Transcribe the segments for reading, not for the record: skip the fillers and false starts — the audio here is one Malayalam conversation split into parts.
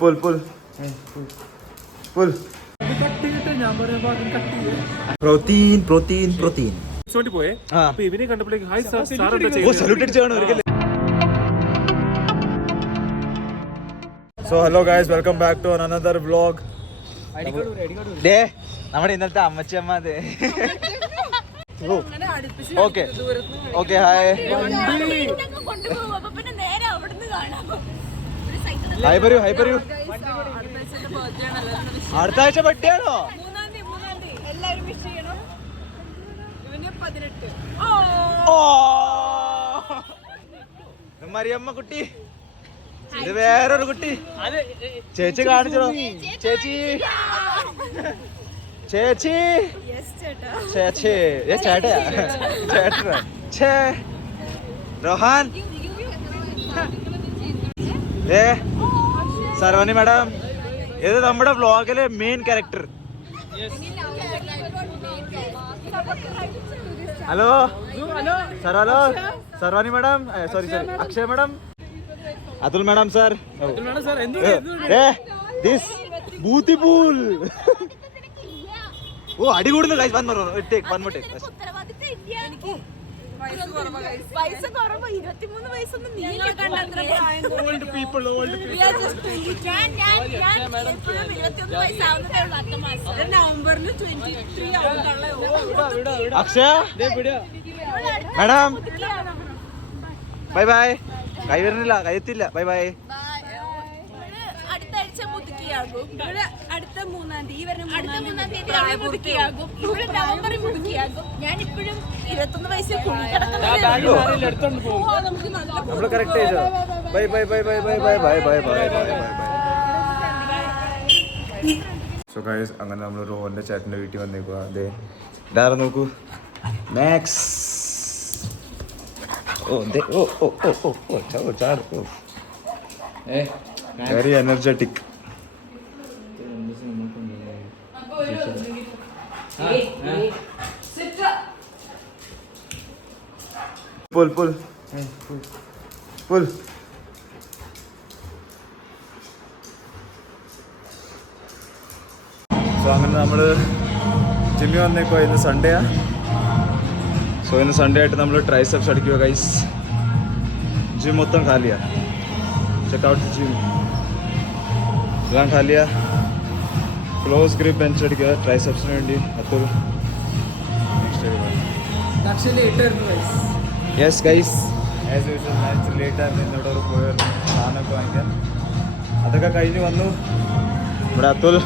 Pull, pull. Pull. Protein, protein, protein. So hello guys, welcome back to another vlog. Day, നമ്മുടെ ഇന്നത്തെ അമ്മച്ചമ്മ അതെ. Okay. Okay, hi. ഹായ് പറയൂ, ഹായ് പറയൂ. അടുത്ത ആഴ്ച ബർത്ത്ഡേ ആണോ? മരിയമ്മ കുട്ടി, ഇത് വേറൊരു കുട്ടി. ചേച്ചി കാണിച്ചോ, ചേച്ചി ചേച്ചി ചേച്ചി ചേട്ടയാ ചേട്ട ഛേ റോഹാൻ ഏ സർവാനി മാഡം, ഇത് നമ്മുടെ വ്ളോഗിലെ main character. Hello sir, hello Sarvani madam, sorry sorry Akshaya madam, Atul madam sir. This beautiful. ഓ അടി കൂടുന്നു guys. One more take, one more take. Akshaya madam bye bye. കൈ വരുന്നില്ല, കൈ എത്തില്ല. Bye bye. അടുത്ത 3-ാം തീയതി മുതുക്കിയാകും. നവംബറിൽ മുതുക്കിയാകും. ഞാൻ ഇപ്പോഴും 21 വയസ്സിൽ നമ്മള് കറക്റ്റ് ആയിട്ടോ. Bye bye bye bye bye bye bye bye bye bye bye. So guys, അങ്ങനെ നമ്മൾ റോഹന്റെ ചേട്ടൻ്റെ വീട്ടിൽ വന്നേക്കുക. അതെ ഇതാറ് നോക്കൂ, മാക്സ്. ഓ ഓ ഓ ഓ ഓ ഓ ചാറോ ചാറോ. Very energetic. Pull, pull. Pull. So അങ്ങനെ നമ്മൾ ജിമ്മി വന്നേക്കോ. ഇന്ന് സൺഡേയാ. സോ ഇന്ന് സൺഡേ ആയിട്ട് നമ്മൾ ട്രൈസെപ്സ് അടിക്കുക ഗൈസ്. ജിം മൊത്തം ഖാലിയാ. ചെക്കൗട്ട് ജിം എല്ലാം ഖാലിയാ. ക്ലോസ് ഗ്രിപ്പ് ബെഞ്ച് അടിക്കുക ട്രൈസെപ്സിന് വേണ്ടി. അതൊരു yes guys, as usual match late ആയിരുന്നു. ഇന്നോട് ഒരു പോയായിരുന്നു സാധനമൊക്കെ വാങ്ങിക്കാൻ. അതൊക്കെ കഴിഞ്ഞ് വന്നു. ഇവിടെ അതുൽ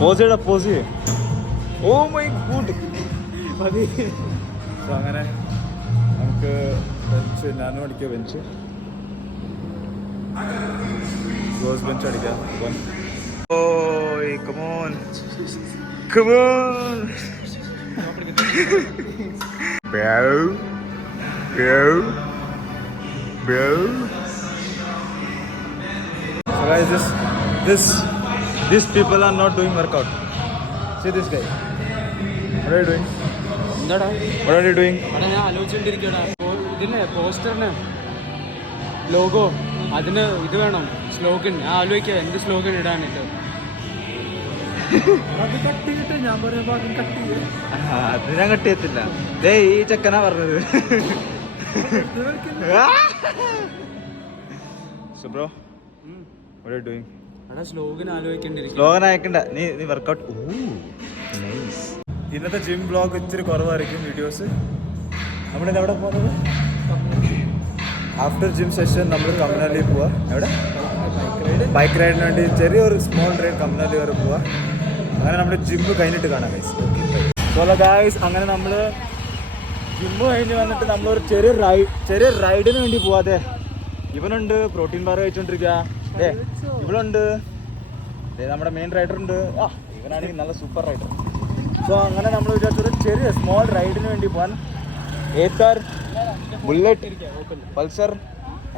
പോസിയുടെ പോസി. ഓ മൈ ഗുഡ് മതി. സോ അങ്ങനെ നമുക്ക് ബെഞ്ച്, ഞാനും അടിക്കുക ബെഞ്ച്, ക്ലോസ് ബെഞ്ച് അടിക്കാം. ഓയ് come on come on. Bro, bro, bro. So guys, these people are not doing workout. See this guy. What are you doing? What are you doing? ഞാൻ ആലോചിച്ചുകൊണ്ടിരിക്കടാ. ഇതിന് പോസ്റ്ററിന് ലോഗോ, അതിന് ഇത് വേണം, സ്ലോഗൻ. ഞാൻ ആലോചിക്കുക എന്ത് സ്ലോഗൻ ഇടാനിട്ട്. അത് ഞാൻ കട്ട് ചെയ്യത്തില്ല. ദേ ഈ ചെക്കനാ പറഞ്ഞത്. So bro, what are you doing? Slogan ആലോചിക്കേണ്ടിരിക്കും. സ്ലോഗൻ അയക്കണ്ട, നീ വർക്കൗട്ട്. ഇന്നത്തെ ജിം ബ്ലോഗ് ഇച്ചിരി കുറവായിരിക്കും വീഡിയോസ്. നമ്മളിന്ന് എവിടെ പോകുന്നത്? ആഫ്റ്റർ ജിം സെഷൻ നമ്മൾ കമനാലി പോവാ. എവിടെ? ബൈക്ക് റൈഡിന് വേണ്ടി ചെറിയൊരു സ്മോൾ റൈഡ് കമനാലി വരെ പോവാ. അങ്ങനെ നമ്മൾ ജിമ്മ് കഴിഞ്ഞിട്ട് കാണാം ഗൈസ്. സോ ഗൈസ്, അങ്ങനെ നമ്മൾ ജിമ്മ് കഴിഞ്ഞ് വന്നിട്ട് നമ്മളൊരു ചെറിയ റൈഡിന് വേണ്ടി പോവാതെ. ഇവനുണ്ട് പ്രോട്ടീൻ ബാർ കഴിച്ചോണ്ടിരിക്കുക. ഇവളുണ്ട്, നമ്മുടെ മെയിൻ റൈഡർ ഉണ്ട്. ഇവനാണെങ്കിൽ നല്ല സൂപ്പർ റൈഡർ. സോ അങ്ങനെ നമ്മൾ വിചാരിച്ചൊരു ചെറിയ സ്മോൾ റൈഡിന് വേണ്ടി പോകാൻ. Ather, Bullet, Pulsar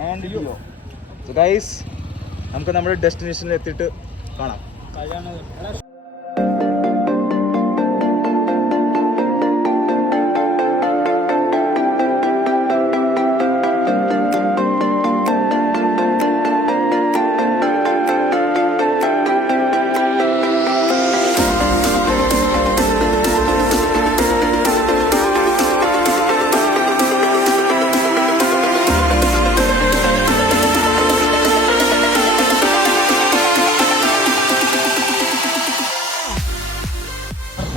and Leo. So guys, നമുക്ക് നമ്മുടെ ഡെസ്റ്റിനേഷനിൽ എത്തിയിട്ട് കാണാം.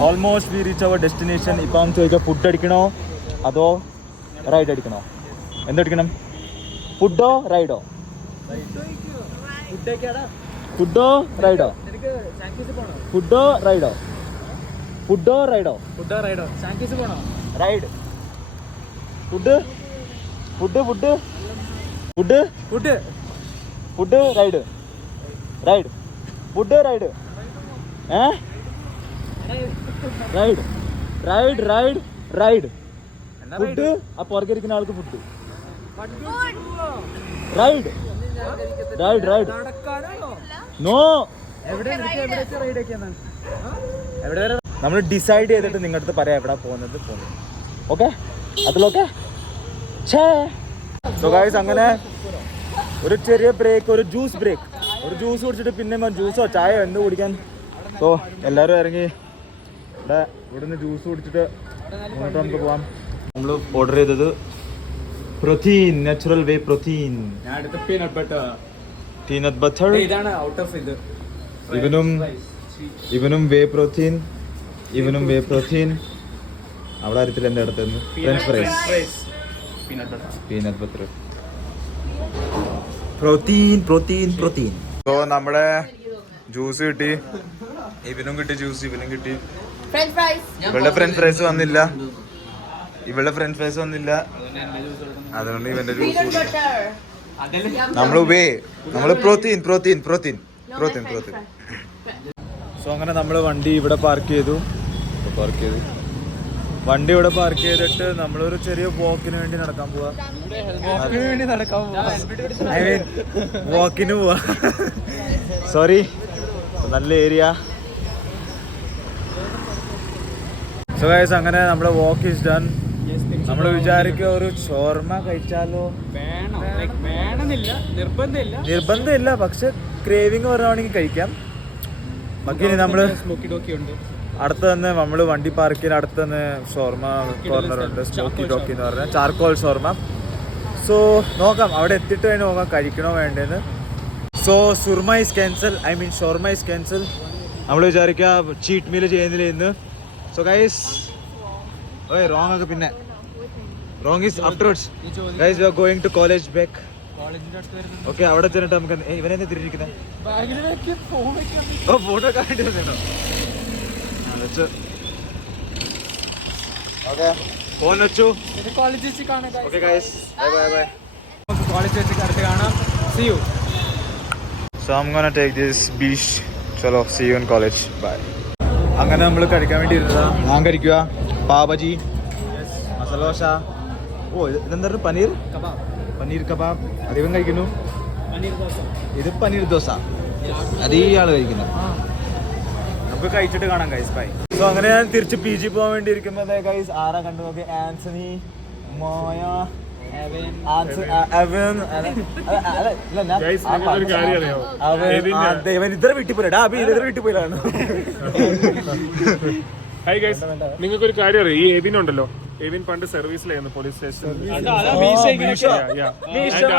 Almost we reach our destination. ഇപ്പം ചോദിക്കാം ഫുഡ് അടിക്കണോ അതോ റൈഡ് അടിക്കണോ? എന്തടിക്കണം? ഫുഡോ റൈഡോ? ഫുഡോ റൈഡോ? ഫുഡോ റൈഡോ? ഫുഡോ റൈഡോ? Ride. Food food food food food food ride ride food ride ride ride ride ride food. ആ പുറകിരിക്കുന്ന ആൾക്ക് food. Ride ride ride no. നമ്മൾ ഡിസൈഡ് ചെയ്തിട്ട് നിങ്ങളുടെ അടുത്ത് പറയാം എവിടെ പോകുന്നത്. ഓക്കെ അതിലൊക്കെ സോ ഗൈസ് അങ്ങനെ ഒരു ചെറിയ ബ്രേക്ക്, ഒരു ജ്യൂസ് ബ്രേക്ക്. ഒരു ജ്യൂസ് കുടിച്ചിട്ട് പിന്നെ ജ്യൂസോ ചായയോ എന്ത് കുടിക്കാൻ. സോ എല്ലാവരും ഇറങ്ങി ഇവിടുന്ന് ജ്യൂസ് കുടിച്ചിട്ട് മുന്നോട്ട് നമുക്ക് പോവാം. നമ്മൾ ഓർഡർ ചെയ്തത് പ്രോട്ടീൻ, നാച്ചുറൽ വേ പ്രോട്ടീൻ, പീനട്ട് ബട്ടർ. ഇവനും വേ പ്രോട്ടീൻ, ഇവനും വേ പ്രോട്ടീൻ. അവിടെ അറിയത്തില്ല എന്താ അടുത്തെന്ന്. French fries, peanut butter, protein protein protein. So നമ്മുടെ ജ്യൂസ് കിട്ടി, ഇവനും കിട്ടി ജ്യൂസ്, ഇവനും കിട്ടി. ഇവളുടെ ഫ്രഞ്ച് ഫ്രൈസ് വന്നില്ല, അതുകൊണ്ട് ഇവന്റെ ജ്യൂസ്. നമ്മള് protein protein protein protein protein. So അങ്ങനെ നമ്മൾ വണ്ടി ഇവിടെ പാർക്ക് ചെയ്തു. വണ്ടി ഇവിടെ പാർക്ക് ചെയ്തിട്ട് നമ്മളൊരു ചെറിയ വാക്കിന് വേണ്ടി നടക്കാൻ പോവാ. വാക്കിന് പോവാ. സോറി, നല്ല ഏരിയ. സോ ഗൈസ് അങ്ങനെ നമ്മുടെ വാക്ക് ഈസ് ഡൺ. നമ്മൾ വിചാരിക്കുക ഒരു ഷോർമ കഴിച്ചാലോ? നിർബന്ധമില്ല, പക്ഷെ ക്രേവിങ് പറയുകയാണെങ്കിൽ കഴിക്കാം. ബാക്കി നമ്മള് അടുത്ത് തന്നെ നമ്മള് വണ്ടി പാർക്ക് ചെയ്ത് അടുത്ത് തന്നെ ഷോർമ കോർണർ ഉണ്ട്, സ്മോക്കി ഡോക്കി എന്ന് പറഞ്ഞാൽ ചാർക്കോൾ ഷോർമ. സോ നോക്കാം, അവിടെ എത്തിയിട്ട് വേണ്ടി നോക്കാം കഴിക്കണോ വേണ്ടതെന്ന്. So shawarma is cancel. നമ്മൾ വിചാരിക്കുക ചീറ്റ് മീൽ ചെയ്യുന്നില്ല ഇന്ന്. സോ ഗൈസ് റോങ് ഒക്കെ പിന്നെ wrong is afterwards. Guys we are going to college back. Okay അവിടെ ചെന്നിട്ട് നമുക്ക് ഇവനെന്താ തിരിഞ്ഞിരിക്കുന്നത്? ഫോട്ടോ ഒക്കെ വേണ്ടി വന്നോ? ഫോൺ വെച്ചു. Okay guys bye bye by. College വെച്ച് അടുത്ത് കാണാം. See you. So I'm gonna take this beach. Chalo see you in college. Bye. അങ്ങനെ നമ്മൾ കഴിക്കാൻ വേണ്ടി ഇരുന്നതാ. ഞാൻ കഴിക്കുക പാവജി, മസാല ദോശ. ഓ ഇതെന്താ? പനീർ കബാബ്. അതിവൻ കഴിക്കുന്നു. ഇത് പനീർ ദോശ. അത് ഈ ആള് കഴിക്കുന്നു. നമുക്ക് കഴിച്ചിട്ട് കാണാം ഗൈസ്. ബൈ. സോ അങ്ങനെ ഞാൻ തിരിച്ച് PG പോകാൻ വേണ്ടി ഇരിക്കുമ്പോ ഗൈസ് ആരാ കണ്ടു നോക്കി? ആൻസണി, മോയ, ഇവൻ ഇതര വീട്ടിൽ പോയിട്ടാ. ഇതര വീട്ടിൽ പോയില്ലാണ്. ഹായ് ഗൈസ്, നിങ്ങൾക്കൊരു കാര്യം അറിയാം. ഈ എവിൻ ഉണ്ടല്ലോ, എവിൻ പണ്ട് സർവീസിലായിരുന്നു പോലീസ് സ്റ്റേഷനിൽ.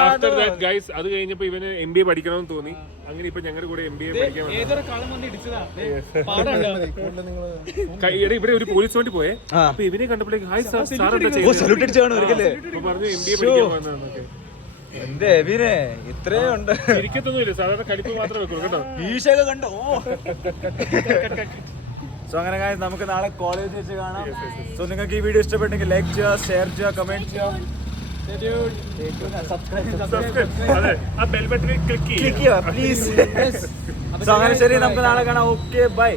ആഫ്റ്റർ ദാറ്റ് ഗൈസ്, അത് കഴിഞ്ഞപ്പോ ഇവന് MBA പഠിക്കണമെന്ന് തോന്നി. അങ്ങനെ ഇപ്പൊ ഞങ്ങളുടെ കൂടെ MBA പഠിക്കാൻ ഇവിടെ ഒരു പോലീസ് വണ്ടി പോയേ. അപ്പൊ ഇവനെ കണ്ടപ്പോഴേക്ക് ഹായ് സാർ, സാർ എന്താ ചെയ്യുന്നത് പറഞ്ഞു MBA പഠിക്കാൻ വന്നതെന്നൊക്കെ. എന്റെ എവിനെ ഇത്രേ ഉണ്ട്. ഇരിക്കത്തൊന്നുമില്ല, സാധാരണ കലിപ്പ് മാത്രമേ വെക്കുള്ളൂ കേട്ടോ. ഈശൊക്കെ കണ്ടോ? സോ അങ്ങനെ നമുക്ക് നാളെ കോളേജ് വെച്ച് കാണാം. സോ നിങ്ങൾക്ക് ഈ വീഡിയോ ഇഷ്ടപ്പെട്ടെങ്കിൽ ലൈക്ക് ചെയ്യുക, ഷെയർ ചെയ്യുക, കമന്റ് ചെയ്യുക, ക്ലിക്ക് ചെയ്യുക പ്ലീസ്. സോ അങ്ങനെ ശരി, നമുക്ക് നാളെ കാണാം. Okay bye.